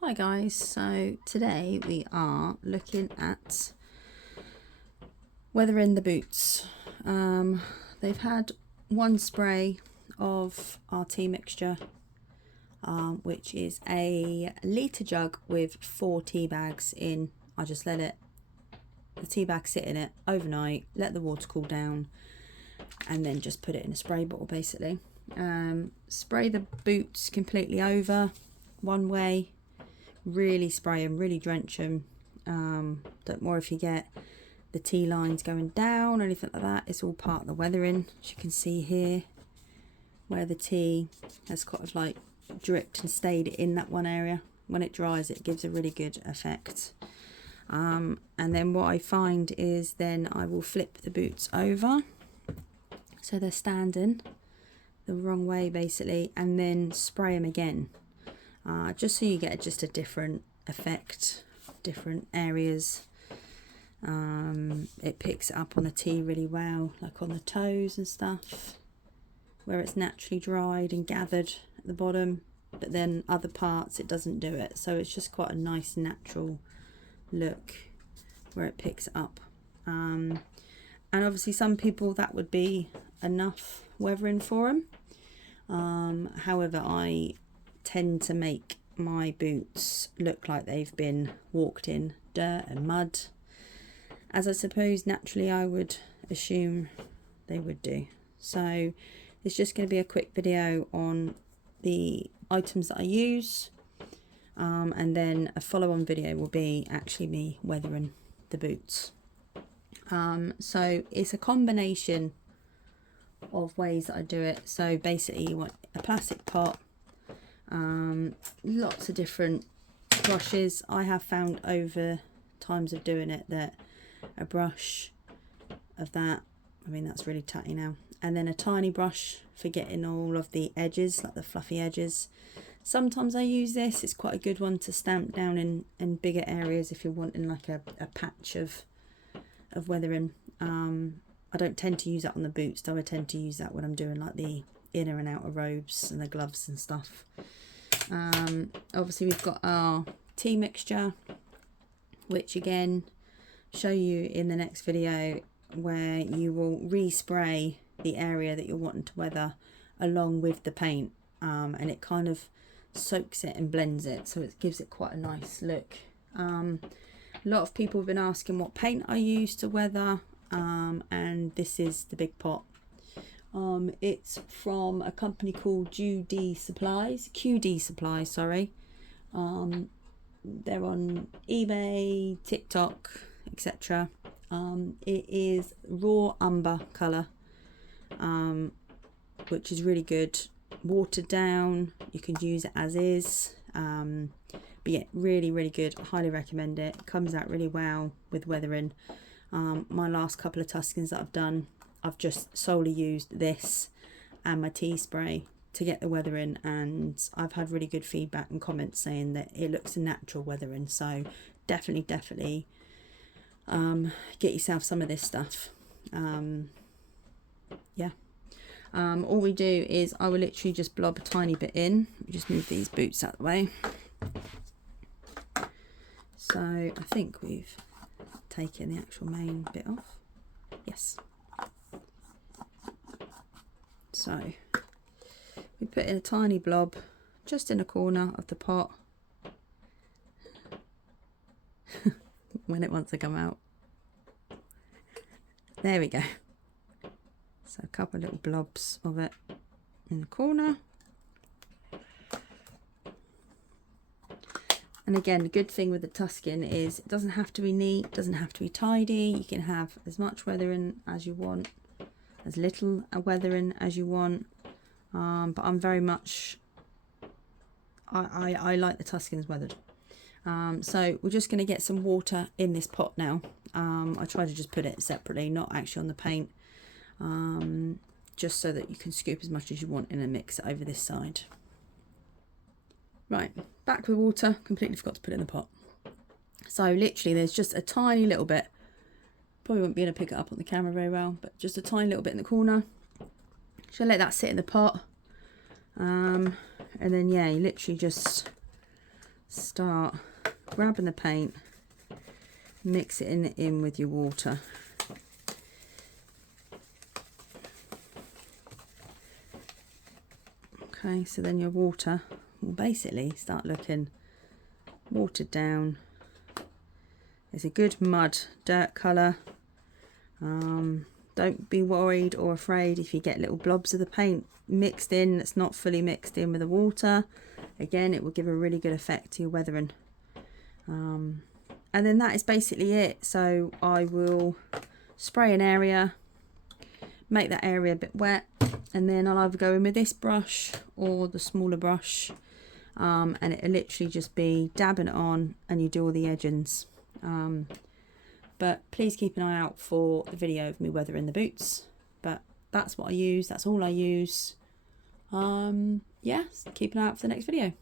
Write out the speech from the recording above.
Hi guys, so today we are looking at weathering the boots. They've had one spray of our tea mixture, which is a litre jug with 4 tea bags in. I just let the tea bag sit in it overnight, let the water cool down, and then just put it in a spray bottle basically. Spray the boots completely over one way. Really spray them, really drench them. Don't worry if you get the tea lines going down or anything like that. It's all part of the weathering. As you can see here, where the tea has kind of like dripped and stayed in that one area. When it dries, it gives a really good effect. And then what I find is then I will flip the boots over so they're standing the wrong way basically, and then spray them again. Just so you get just a different effect, different areas. It picks it up on the tea really well, like on the toes and stuff, where it's naturally dried and gathered at the bottom, but then other parts it doesn't do it. So it's just quite a nice natural look where it picks it up. And obviously some people that would be enough weathering for them. However, I tend to make my boots look like they've been walked in dirt and mud, as I suppose naturally I would assume they would do. So it's just going to be a quick video on the items that I use, and then a follow-on video will be actually me weathering the boots. So it's a combination of ways that I do it. So basically you want a plastic pot, lots of different brushes. I have found over times of doing it that a brush of that, I mean that's really tatty now, and then a tiny brush for getting all of the edges, like the fluffy edges. Sometimes I use this, it's quite a good one to stamp down in bigger areas if you're wanting like a patch of weathering. I don't tend to use that on the boots though. I tend to use that when I'm doing like the inner and outer robes and the gloves and stuff. Obviously we've got our tea mixture, which again show you in the next video, where you will respray the area that you're wanting to weather along with the paint, and it kind of soaks it and blends it, so it gives it quite a nice look. A lot of people have been asking what paint I use to weather, and this is the big pot. It's from a company called QD Supplies, sorry. They're on eBay, TikTok, etc. It is raw umber colour, which is really good. Watered down, you can use it as is. But yeah, really good. I highly recommend it. It comes out really well with weathering. My last couple of Tuskens that I've done, I've just solely used this and my tea spray to get the weathering, and I've had really good feedback and comments saying that it looks a natural weathering. So definitely get yourself some of this stuff. Yeah. All we do is I will literally just blob a tiny bit in. Just move these boots out of the way. So I think we've taken the actual main bit off. Yes. So we put in a tiny blob just in a corner of the pot when it wants to come out. There we go. So a couple of little blobs of it in the corner. And again, the good thing with the Tusken is it doesn't have to be neat, doesn't have to be tidy. You can have as much weathering as you want, as little weathering as you want. But I'm very much, I like the Tuskens weathered. So we're just going to get some water in this pot now. I try to just put it separately, not actually on the paint, just so that you can scoop as much as you want in and mix it over this side. Right, back with water. Completely forgot to put it in the pot. So literally there's just a tiny little bit, probably won't be able to pick it up on the camera very well, but just a tiny little bit in the corner. Should I let that sit in the pot, and then yeah, you literally just start grabbing the paint, mixing it in with your water. Okay, so then your water will basically start looking watered down. It's a good mud, dirt colour. Don't be worried or afraid if you get little blobs of the paint mixed in that's not fully mixed in with the water. Again, it will give a really good effect to your weathering. And then that is basically it. So I will spray an area, make that area a bit wet, and then I'll either go in with this brush or the smaller brush, and it'll literally just be dabbing it on, and you do all the edgings. But please keep an eye out for the video of me weathering the boots. But that's what I use, that's all I use. Yeah, keep an eye out for the next video.